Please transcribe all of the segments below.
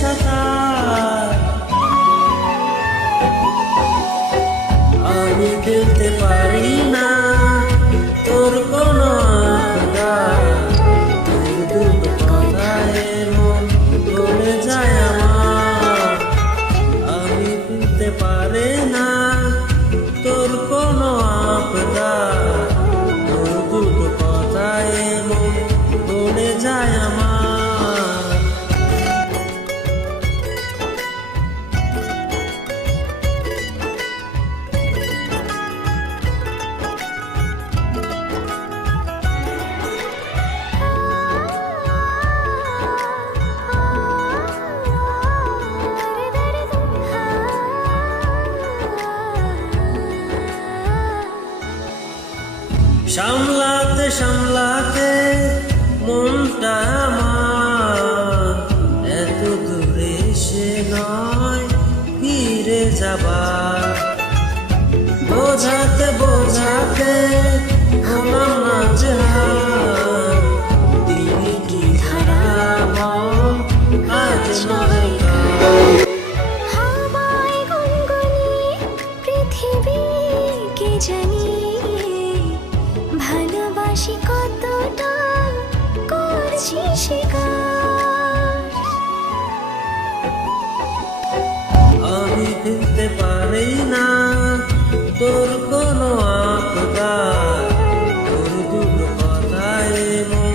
সাঁতার। আমি খেলতে পারি না তোর কোনো আবদার, তোর দুটো কথায় মন গলে যায় আমার। আমি খেলতে পারি না তোর কোনো আবদার, তোর দুটো কথায় মন গলে যায় আমার। সামলাতে সামলাতে মনটা আমার এত দূরে সে নয় ফিরে যাবার। বোঝাতে বোঝাতে হলাম না যে হার, তিনি কি ধারা মন আজ নয় কার। হাওয়ায় গুনগুনিয়ে পৃথিবীকে জানিয়ে ভালোবাসি কতটা করছি স্বীকার। আমি খেলতে পারি না তোর কোনো আবদার, তোর দুটো কথায় মন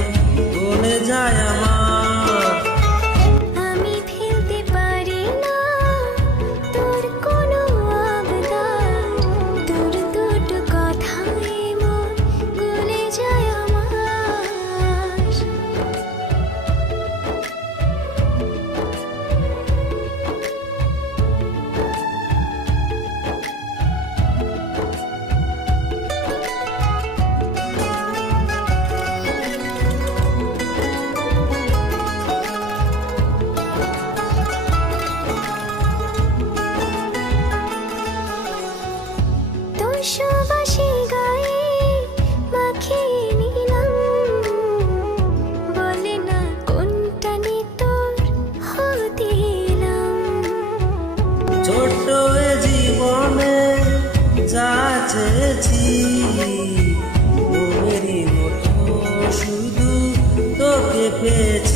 গলে যায় আমার। আমি ফেলতে পারি না তোর কোনো আবদার, তোর দুটো কথায় মন গলে যায় আমার। তোর সুবাসে গায়ে মাখিয়ে নিলাম, বলে না কোনটা নে তোর হতে এলাম। ছোট্ট এ জীবনে যা চেয়েছি মনেরই মতো শুধু তোকে পেয়েছি।